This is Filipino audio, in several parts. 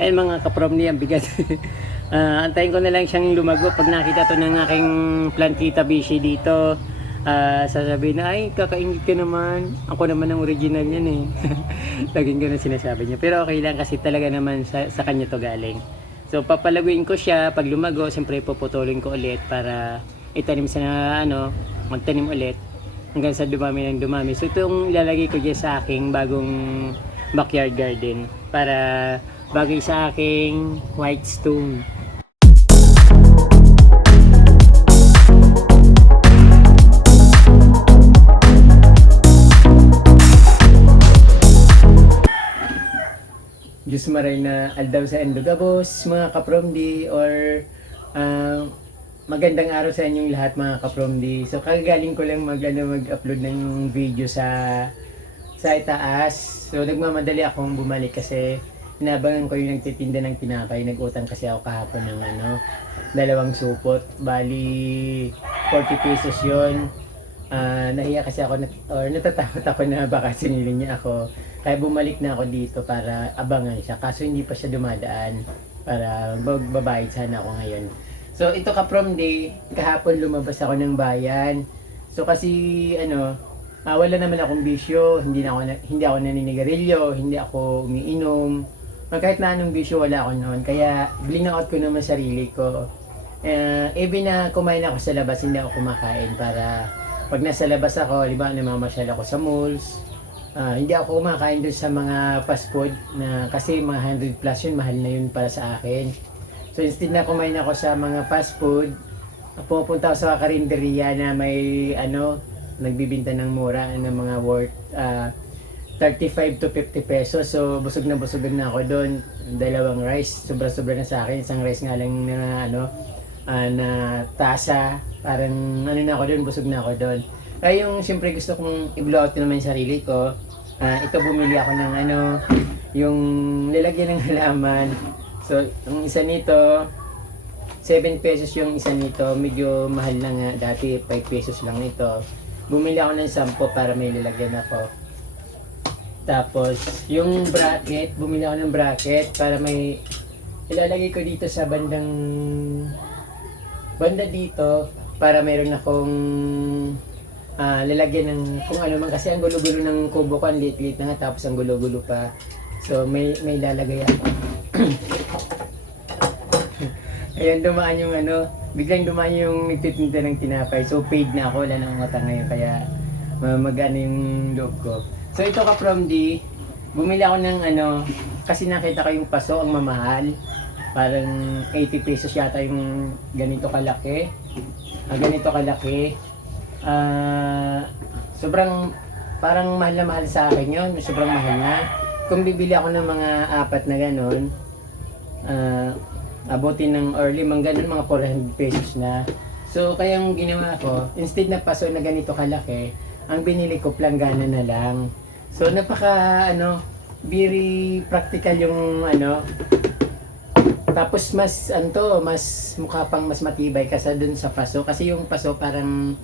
Ayun mga kaprom niya, bigat. Antayin ko na lang siyang lumago pag nakita to ng aking plantita bishi dito. Sasabihin na, ay kakaingit ka naman, ako naman ang original yan eh. Laging ganun sinasabi niya, pero okay lang kasi talaga naman sa kanya to galing. So papalaguin ko siya, pag lumago siyempre puputulin ko ulit para itanim sa magtanim ulit hanggang sa dumami ng dumami. So itong ilalagay ko dyan sa aking bagong backyard garden para bagay sa aking white stone. Diyos maray na aldaw sa endogabos mga kapromdi or magandang araw sa inyong lahat mga kapromdi. So kagagaling ko lang mag-upload ng video sa itaas. So nagmamadali akong bumalik kasi inabangan ko yung nagtitinda ng tinapay. Nag-utang kasi ako kahapon ng 2 supot. Bali 40 pesos yon. Nahiya kasi ako or natatakot ako na baka sinilin niya ako. Kaya bumalik na ako dito para abangan siya. Kaso hindi pa siya dumadaan para magbabayad sana ako ngayon. So ito ka-prom day, kahapon lumabas ako ng bayan. So kasi wala naman akong bisyo, hindi ako naninigarilyo, hindi ako umiinom. Kahit na anong bisyo wala ako noon. Kaya blingout ko naman sarili ko. Even na kumain ako sa labas, hindi ako kumakain para pag nasa labas ako, di ba, namamasyal ako sa malls. Hindi ako kumakain doon sa mga fast food na kasi mga 100 plus yun, mahal na yun para sa akin. So instead na kumain ako sa mga fast food, pupunta ako sa karinderya na may nagbibinta ng mura ng mga worth 35 to 50 pesos. So busog na ako doon. 2 rice, sobra-sobra na sa akin. Isang rice nga lang na na tasa. Parang na ako doon, busog na ako doon. Kaya yung siyempre gusto kong i-blow out naman yung sarili ko. Ito bumili ako ng yung lalagyan ng halaman. So, yung isa nito, 7 pesos yung isa nito. Medyo mahal na nga. Dati 5 pesos lang ito. Bumili ako ng 10 para may lalagyan ako. Tapos, yung bracket, bumili ako ng bracket para may ilalagay ko dito sa banda dito para mayroon akong lalagyan ng kung ano man kasi ang gulo-gulo ng kubo ko, ang liit-liit na nga tapos ang gulo-gulo pa. So may lalagay ako. Ayun, dumaan yung biglang dumaan yung nagtitinda ng tinapay. So paid na ako, wala nang utang ngayon kaya magano yung loob ko. So ito ka from bumili ako ng kasi nakita ko yung paso ang mamahal. Parang 80 pesos yata yung ganito kalaki. Sobrang parang mahal na mahal sa akin yun. Sobrang mahal na. Kung bibili ako ng mga 4 na ganon, abutin ng early, mga 400 pesos na. So kaya yung ginawa ko, instead na paso na ganito kalaki, ang binili ko planggana na lang. So napaka very practical yung tapos mas mukha pang mas matibay kasi dun sa paso kasi yung paso parang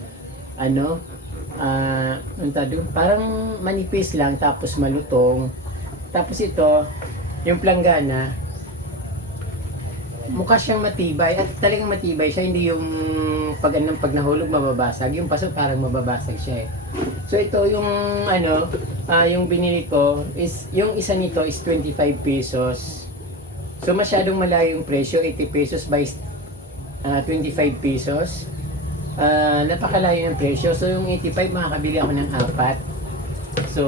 parang manipis lang tapos malutong. Tapos ito yung planggana mukha siyang matibay at talagang matibay siya, hindi yung pag nahulog mababasag. Yung paso parang mababasag siya eh. So ito yung yung binili ko is yung isa nito is 25 pesos. So masyadong malayo yung presyo, 80 pesos by 25 pesos. Napakalayo yung presyo. So yung 85 makakabili ako ng 4. So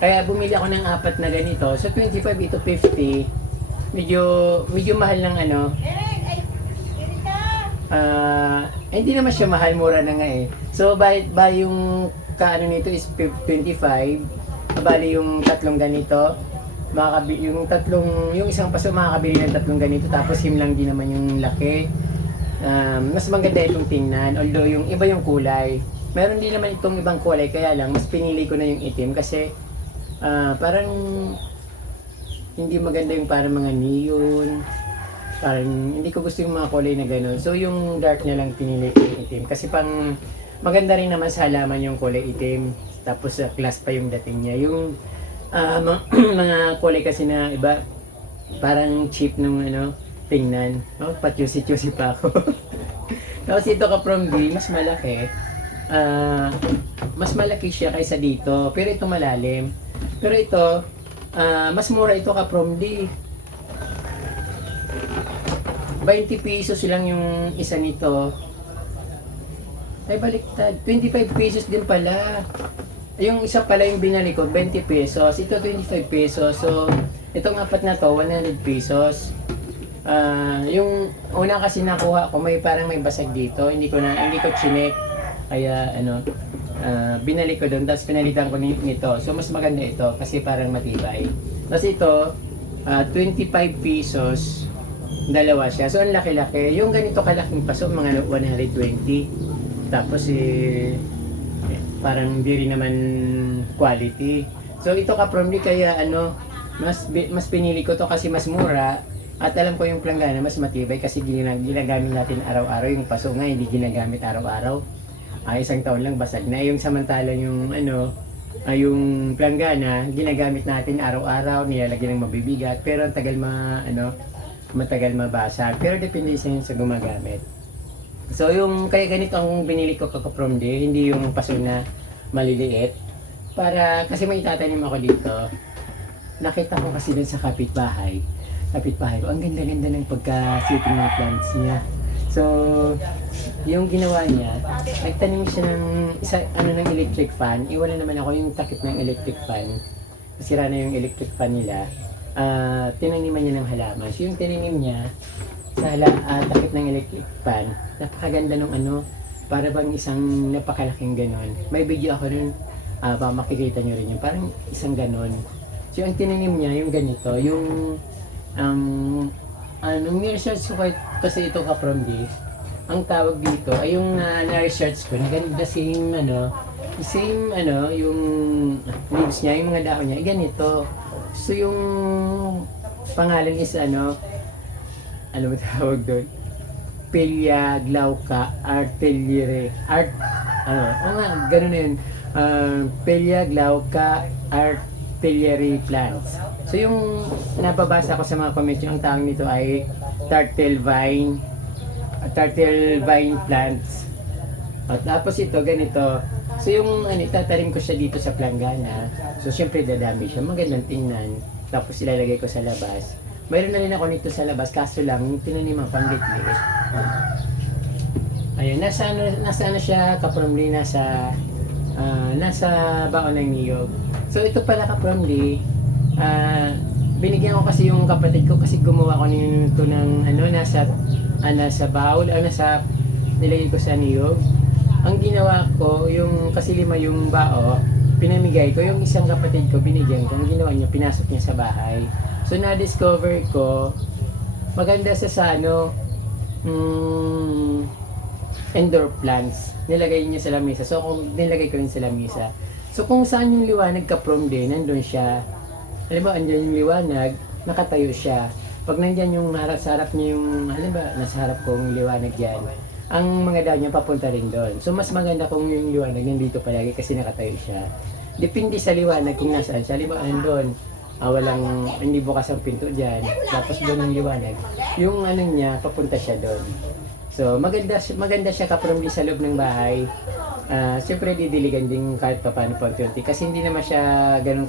kaya bumili ako ng 4 na ganito. So 25 ito 50. Medyo mahal ng hindi naman siya mahal, mura na nga eh. So by yung nito is 25. Bali yung 3 ganito. Yung isang paso makakabili ng 3 ganito tapos himlang din naman yung laki. Mas maganda itong tingnan, although yung iba yung kulay. Meron din naman itong ibang kulay, kaya lang mas pinili ko na yung itim kasi parang hindi maganda yung parang mga neon. Parang hindi ko gusto yung mga kulay na gano'n. So yung dark niya lang pinili ko yung itim kasi pang maganda rin naman sa halaman yung kulay itim. Tapos class pa yung dating niya. Yung mga kulay kasi na iba, Parang cheap nung ano, tingnan. Oh, pa-choosy-choosy pa ako. Tapos ito ka from D, mas malaki. Mas malaki siya kaysa dito. Pero ito malalim. Pero ito, mas mura ito ka from D. 20 pesos lang yung isa nito. Ay, baliktad. 25 pesos din pala. Yung isa pala yung binalik ko, 20 pesos. Ito, 25 pesos. So, itong apat na to, 100 pesos. Yung una kasi nakuha ko, parang may basag dito. Hindi ko chinek. Kaya, binalik ko doon. Tapos, pinalitan ko nito. So, mas maganda ito kasi parang matibay. Tapos ito, 25 pesos. Dalawa siya. So, ang laki-laki. Yung ganito kalaking paso, mga 120. Tapos, parang di rin naman quality. So ito ka from D, kaya mas pinili ko to kasi mas mura at alam ko yung planggana mas matibay kasi ginagamit natin araw-araw. Yung paso nga hindi ginagamit araw-araw. Isang taon lang basag na. Yung samantala yung yung planggana ginagamit natin araw-araw, nilalagyan ng mabibigat pero ang tagal matagal mabasag. Pero depende sa gumagamit. So yung kaya ganito ang binili ko from D, hindi yung paso na maliliit. Kasi may itatanim ako dito. Nakita ko kasi dun sa kapitbahay ko, ang ganda-ganda ng pagka-sitting ng plants niya. So yung ginawa niya, nagtanim siya ng ng electric fan. Iwala naman ako yung takip ng electric fan. Sira na yung electric fan nila. Tinaniman niya ng halaman. So yung tinanim niya sa takip ng electric fan, napakaganda nung para bang isang napakalaking ganon. May video ako nun, makikita nyo rin yun, parang isang ganon. So yung tinanim niya, yung ganito, yung ni-research ko kasi ito ka from D, ang tawag dito ay yung na-research ko, na ganito yung leaves niya, yung mga dahon niya, ganito. So yung pangalan is ano ba tawag doon? Pelia glauca artillery. Ganun na yun. Pelia glauca artillery plants. So yung nababasa ko sa mga comments, yung tawag nito ay turtle vine plants. At tapos ito, ganito. So yung itatanim ko siya dito sa planggana. So syempre dadami siya. Magandang tingnan. Tapos ilalagay ko sa labas. Mayroon na rin ako nito sa labas, kaso lang, tinaniman pang liit-liit. Ayun, nasa siya, ka-promly, nasa baon ng niyog. So ito pala ka-promly, binigyan ko kasi yung kapatid ko kasi gumawa ko nito ng nasa bowl, nilagay ko sa niyog. Ang ginawa ko, kasi 5 yung bao, pinamigay ko, yung isang kapatid ko, binigyan ko, ang ginawa niya, pinasok niya sa bahay. So na-discover ko, maganda sa indoor plants. Nilagay niya sa lamesa. So kung nilagay ko rin sa lamesa. So kung saan yung liwanag ka from din, nandun siya. Alam mo, andyan yung liwanag, nakatayo siya. Pag nandyan yung harap niya yung, nasa harap kong liwanag yan, ang mga daw niya papunta rin doon. So mas maganda kung yung liwanag nandito palagi kasi nakatayo siya. Depende sa liwanag kung nasaan siya. Halimbawa, andun. Hindi bukas ang pinto dyan. Tapos doon ang liwanag. Yung niya, papunta siya doon. So, maganda siya ka-from sa loob ng bahay. Siyempre, didiligan din kahit pa paano konti. Kasi hindi naman siya ganun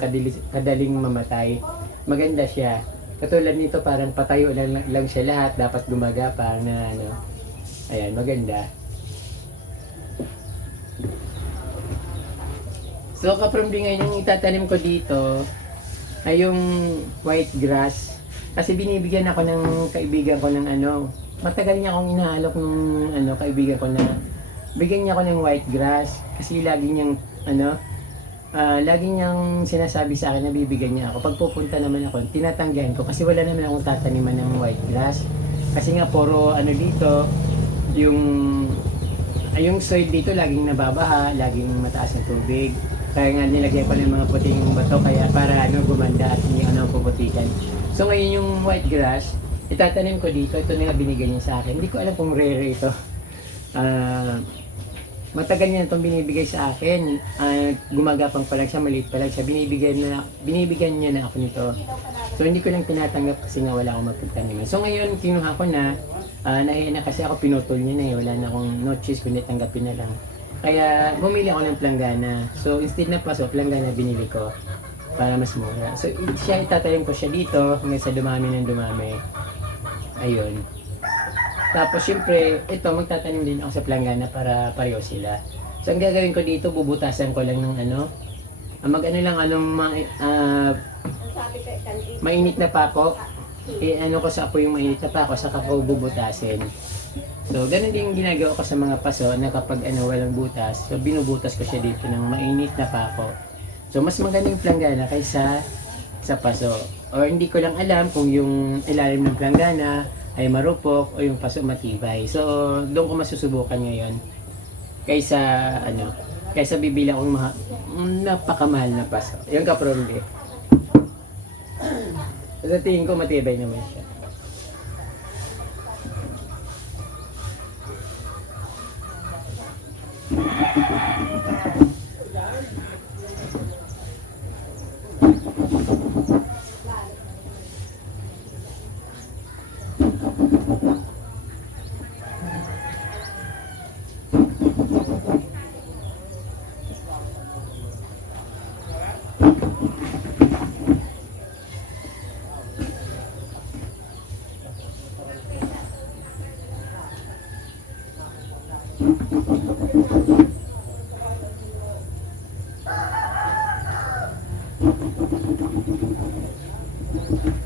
kadaling mamatay. Maganda siya. Katulad nito, parang patayo lang siya lahat. Dapat gumagapa na Ayan, maganda. So, ka-from ngayon, yung itatanim ko dito, ay yung white grass. Kasi binibigyan ako ng kaibigan ko ng matagal niya akong inaalok ng kaibigan ko na bigyan niya ako ng white grass. Kasi lagi niyang sinasabi sa akin na bibigyan niya ako. Pag pupunta naman ako, tinatanggihan ko kasi wala naman akong tataniman ng white grass. Kasi nga puro dito, yung soil dito laging nababaha, laging mataas ang tubig. Kaya nga nilagyan ko ng mga puting bato kaya para gumanda at hindi puputikan. So ngayon yung white grass, itatanim ko dito. Ito na nga binigay niya sa akin. Hindi ko alam kung rare ito. matagal niya na itong binibigay sa akin. Gumagapang pa lang siya, maliit pa lang siya. Binibigyan niya na ako nito. So hindi ko lang tinatanggap kasi nga wala akong mapagtaniman. So ngayon, kinuha ko na. Nahiya na kasi ako, pinutol niya na eh. Wala na akong no choice kundi tanggapin na lang. Kaya bumili ako ng planggana. So instead na paso, planggana binili ko para mas mura. So siya, itatanim ko siya dito hanggang sa dumami ng dumami. Ayun. Tapos syempre, ito magtatanim din ako sa planggana para pareho sila. So ang gagawin ko dito, bubutasan ko lang ng mainit na pako. Ko sa apoy yung mainit na pako, saka ko bubutasin. So ganun din yung ginagawa ko sa mga paso na kapag walang butas, so binubutas ko siya dito ng mainit na pako. So mas maganda yung planggana kaysa sa paso. Or hindi ko lang alam kung yung ilalim ng planggana ay marupok o yung paso matibay. So doon ko masusubukan ngayon kaysa kaysa bibili akong napakamahal na paso. Yung kapromdi. Sa tingin ko matibay naman siya.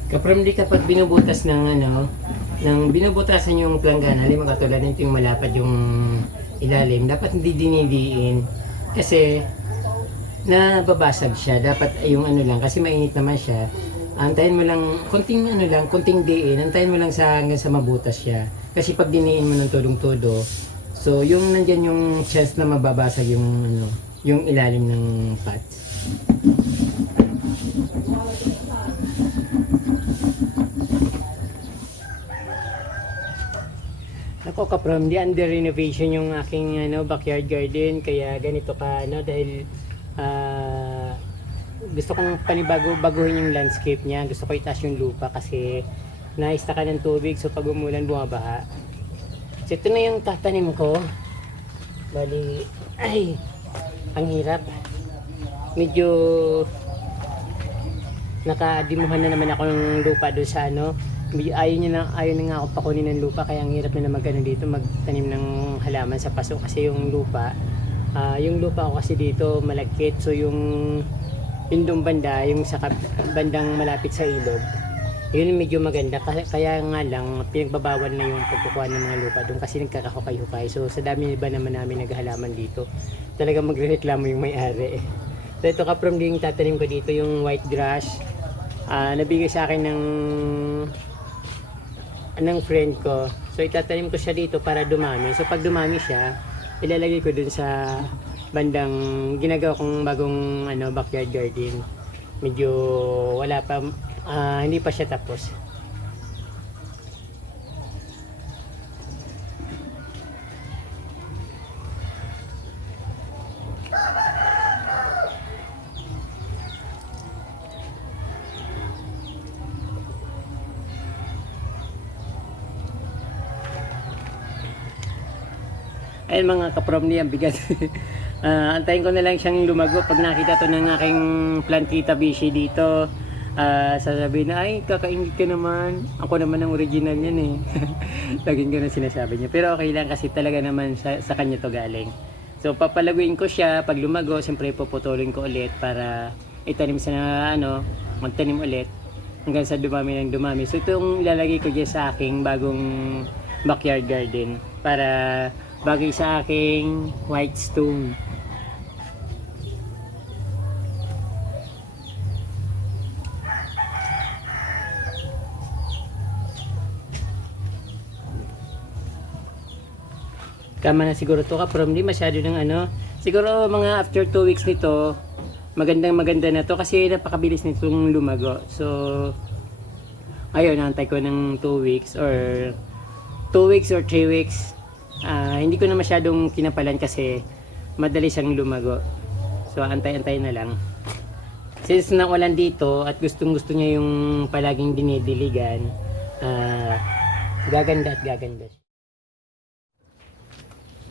Kapramdi, kapag binubutas ng binubutasan yung planggana, halimbawa katulad nito yung malapad yung ilalim, dapat hindi dinidiin kasi nababasag siya. Dapat yung lang kasi mainit naman siya. Antayin mo lang konting diin, antayin mo lang hanggang sa mabutas siya. Kasi pag diniin mo ng tudong-tudo, so yung nandiyan yung chance na mababasag yung ilalim ng pots. Ako kapramdi, under renovation yung aking backyard garden, kaya ganito ka dahil gusto kong baguhin yung landscape niya. Gusto ko itaas yung lupa kasi naistaka ng tubig, so pag umulan bumabaha. So ito na yung tatanim ko. Bali, ang hirap. Medyo nakadimuhan na naman ako ng lupa doon sa ayaw na nga ako pakunin ng lupa, kaya ang hirap na dito magtanim ng halaman sa paso kasi yung lupa ko kasi dito malagkit. So yung doong banda, yung sa bandang malapit sa ilog, yun medyo maganda, kaya nga lang pinagbabawal na yung pagkukuha ng mga lupa doon kasi nagkakahukay-hukay. So sa dami ba naman namin naghahalaman dito, talagang magrereklamo yung may-ari. So ito kapramdi, yung tatanim ko dito yung white grass. Nabigay sa akin ng friend ko. So itatanim ko siya dito para dumami. So pag dumami siya, ilalagay ko dun sa bandang ginagawa kong bagong backyard garden. Medyo wala pa, hindi pa siya tapos. Ayun mga kapromni, ang bigat. Antayin ko na lang siyang lumago. Pag nakita to ng aking plantita bishi dito, sasabihin na, ay kakaingit ka naman, ako naman ang original yan eh. Laging ko na sinasabi niya, pero okay lang kasi talaga naman sa kanya to galing. So papalaguin ko siya. Pag lumago, siyempre puputulin ko ulit para itanim sa magtanim ulit hanggang sa dumami ng dumami. So itong ilalagay ko dyan sa aking bagong backyard garden para bagay sa aking white stone. Tama na siguro to kapramdi, masyado ng siguro mga after 2 weeks nito, maganda na to kasi napakabilis nitong lumago. So ayun, nantay ko ng 2 weeks or 3 weeks. Hindi ko na masyadong kinapalan kasi madali siyang lumago. So antay-antay na lang. Since naulan dito at gustong-gusto niya yung palaging dinidiligan, gaganda at gaganda.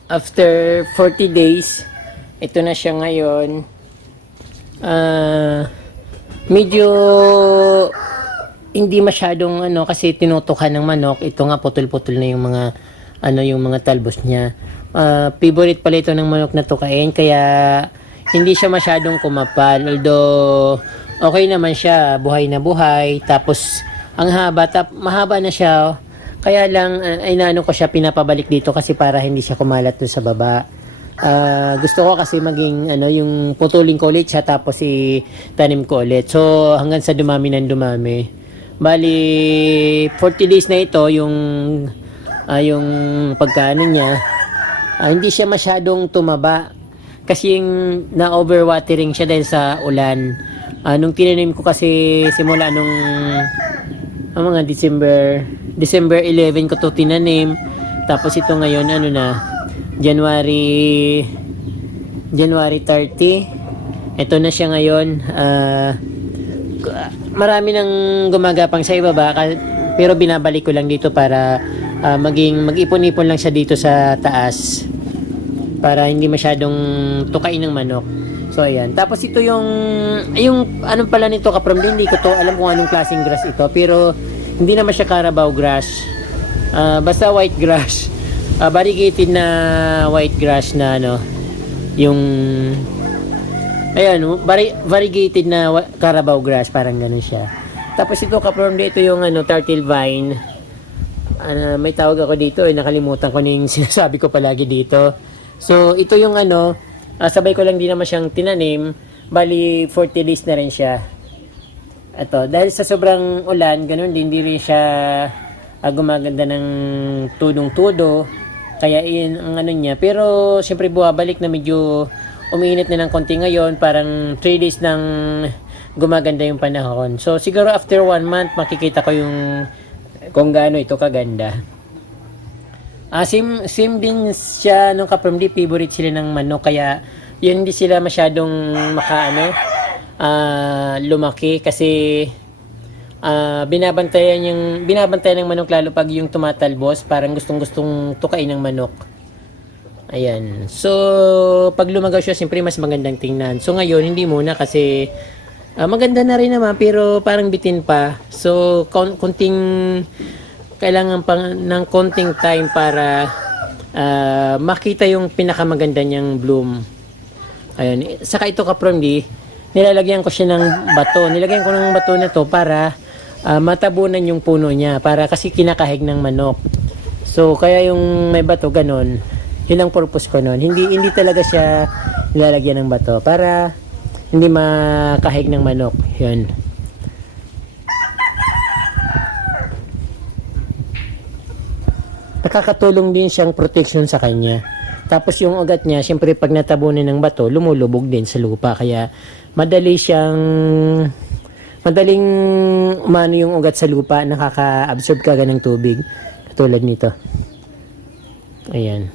After 40 days, ito na siya ngayon. Medyo hindi masyadong kasi tinutukan ng manok. Ito nga putol-putol na yung mga talbos niya. Favorite pala ito ng manok na tukain, kaya hindi siya masyadong kumapal. Although okay naman siya, buhay na buhay. Tapos ang mahaba na siya. Kaya lang inaano ko siya, pinapabalik dito kasi para hindi siya kumalat doon sa baba. Gusto ko kasi maging yung putulin ko ulit siya tapos tanim ko ulit. So hanggang sa dumami ng dumami. Bali 40 days na ito yung pagkaano niya. Hindi siya masyadong tumaba kasi yung na-overwatering siya dahil sa ulan. Nung tinanim ko kasi simula nung mga December 11 ko to tinanim. Tapos ito ngayon January 30. Ito na siya ngayon. Marami nang gumagapang sa ibaba, pero binabalik ko lang dito para mag-ipon-ipon lang siya dito sa taas para hindi masyadong tukain ng manok. So ayan. Tapos ito yung anong pala nito kapramdi, hindi ko to alam kung anong klaseng grass ito, pero hindi naman siya Carabao grass. Basta white grass. Variegated na white grass na yung variegated na Carabao grass, parang ganun siya. Tapos ito kapramdi, ito yung turtle vine. May tawag ako dito, nakalimutan ko na yung sinasabi ko palagi dito. So ito yung sabay ko lang din naman siyang tinanim. Bali 40 days na rin siya. Ito, dahil sa sobrang ulan, ganun din, hindi rin siya gumaganda ng tudong-tudo. Kaya yun ang niya. Pero siyempre buwabalik na medyo umiinit na ng konti ngayon. Parang 3 days nang gumaganda yung panahon. So siguro after 1 month makikita ko yung kung gaano ito kaganda. Same din siya nung kapramdi, favorite sila ng manok, kaya yun hindi sila masyadong lumaki kasi binabantayan ng manok lalo pag yung tumatalbos, parang gustong-gustong tukain ng manok. Ayan. So pag lumagaw siya, siyempre mas magandang tingnan. So ngayon hindi muna kasi maganda na rin naman pero parang bitin pa. So kailangan pang ng konting time para makita yung pinakamaganda niyang bloom. Ayun. Saka ito kapramdi, nilalagyan ko siya ng bato. Nilagyan ko ng bato na to para matabunan yung puno niya. Para kasi kinakahig ng manok. So kaya yung may bato ganon. Yun ang purpose ko nun. Hindi talaga siya nilalagyan ng bato. Para hindi makahig ng manok. Yun. Nakakatulong din siyang protection sa kanya. Tapos yung ugat niya, syempre pag natabunan ng bato, lumulubog din sa lupa. Kaya madaling umano yung ugat sa lupa, nakaka-absorb ka ng tubig. Katulad nito. Ayan.